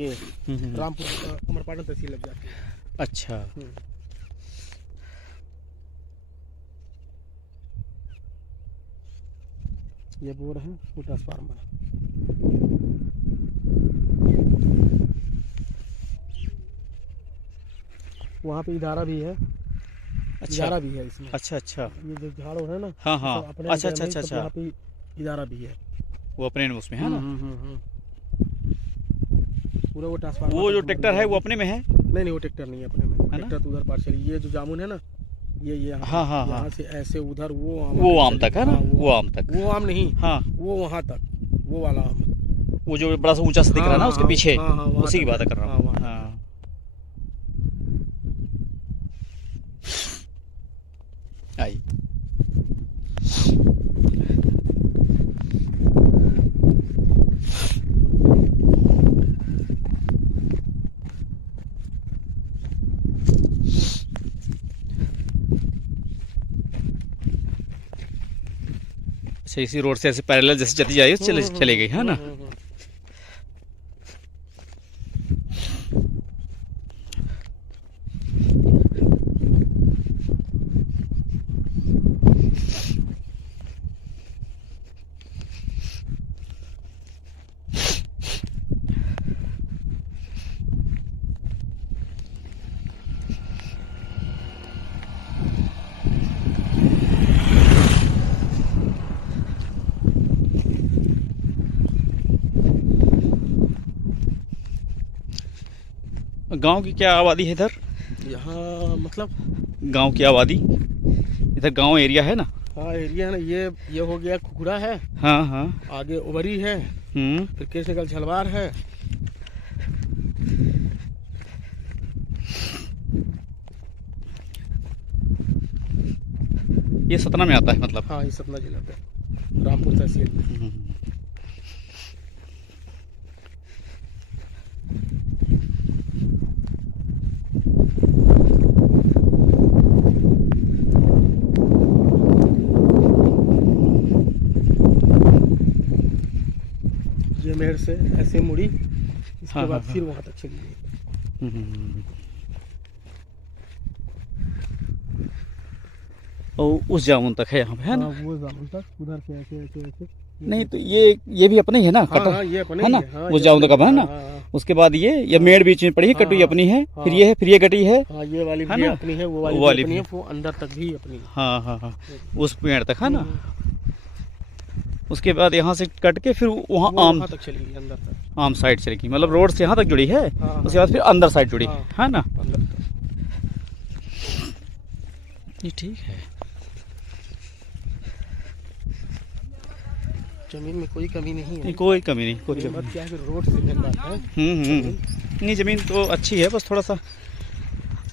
के रामपुर अमरपाटन तहसील लग जाती है। अच्छा। ये बोर है, वो ट्रांसफार्मर है। वहाँ पे इदारा भी है। अच्छा। इदारा भी है इसमें। अच्छा अच्छा। ये जो झाड़ है ना, हाँ हाँ। अच्छा अच्छा अच्छा अच्छा। यहाँ पे इदारा भी है। वो अपने में उसमें है ना। पूरा वो ट्रांसफार्मर। वो जो ट्रैक्टर है वो अपने में है? नहीं, वो ट्रैक्टर नहीं है अपने में। ट्रैक्टर तो उधर पार्सल। ये जो जामुन है ना, ये हाँ हाँ यहाँ से ऐसे उधर वो आम तक है ना। वो आम तक। वो आम नहीं, हाँ वो वहाँ तक, वो वाला आम, वो जो बड़ा सा ऊंचा सा दिख रहा है ना उसके पीछे, उसी की बात कर रहा हूँ। हाँ। आई। अच्छा, इसी रोड से ऐसे पैरेलल जैसे चली जाए चले गई है ना। गांव की क्या आबादी है इधर? यहाँ मतलब गांव की आबादी इधर गांव एरिया है ना। हाँ एरिया है ना। ये हो गया खुखुरा है। हाँ हाँ। आगे उबरी है। फिर केसगल झलवार है। ये सतना में आता है मतलब? हाँ, ये सतना जिला पे, रामपुर तहसील। ये मेड़ से ऐसे मुड़ी, इसके बाद फिर वहाँ तक चली गई। और उस जामुन तक है यहाँ पे है ना। वो जामुन तक उधर से ऐसे ऐसे ऐसे। नहीं तो ये भी अपने ही है ना। कटो हाँ, ये अपने है ना। हाँ, उस जामुन तक है ना। उसके बाद ये मेड़ बीच में पड़ी है, कटुई अपनी है। फिर ये है, फिर ये कटी है। हाँ, ये वाली भी अपनी है, वो वाली अपनी है, वो अंदर तक भी अपनी है। हाँ हाँ हाँ, उस पेड़ तक है ना। उसके बाद यहाँ से कट के फिर वहाँ आम तक चली गई, अंदर तक आम साइड चलेगी। मतलब रोड से यहाँ तक जुड़ी है। उसके बाद फिर अंदर साइड जुड़ी है ना। ये ठीक है। जमीन में कोई कमी नहीं है। कोई कमी नहीं, कोई बात क्या है, रोड से मेन बात है। नहीं जमीन तो अच्छी है, बस थोड़ा सा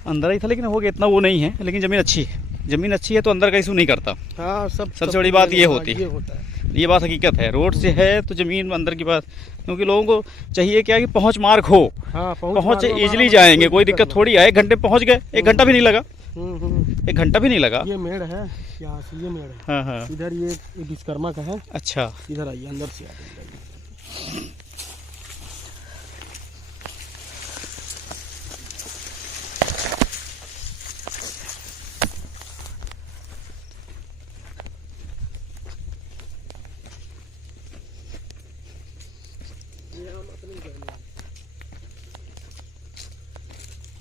अंदर ही था, लेकिन हो गया इतना वो नहीं है। लेकिन जमीन अच्छी है। जमीन अच्छी है तो अंदर का इशू नहीं करता। हाँ, सबसे बड़ी बात ये होती है। ये बात हकीकत है। रोड से है तो जमीन अंदर की बात, क्योंकि लोगों को चाहिए क्या कि पहुंच मार्ग हो। हाँ, पहुंच इजीली जाएंगे, कोई दिक्कत थोड़ी है। 1 घंटे पहुंच गए, 1 घंटा भी नहीं लगा। 1 घंटा भी नहीं लगा। ये मेड़ है, यहाँ से ये मेड़ है। हाँ हाँ। इधर ये विश्वकर्मा का है। अच्छा, इधर आइए, अंदर से आ।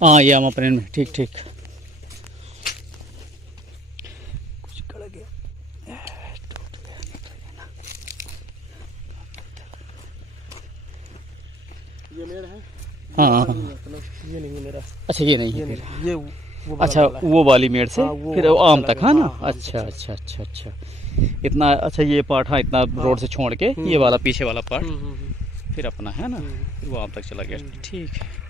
हाँ ये आम अपने में ठीक ठीक। कुछ गड़ गया, टूट गया। ये मेड़ है। हाँ, ये नहीं है मेरा। अच्छा ये नहीं है। ये वो अच्छा, वो वाली मेड़ से फिर आम तक है ना। हाँ, अच्छा अच्छा अच्छा अच्छा। इतना अच्छा ये पार्ट, हाँ इतना रोड से छोड़ के ये वाला पीछे वाला पार्ट फिर अपना है ना। फिर वो आम तक चला गया। ठीक है।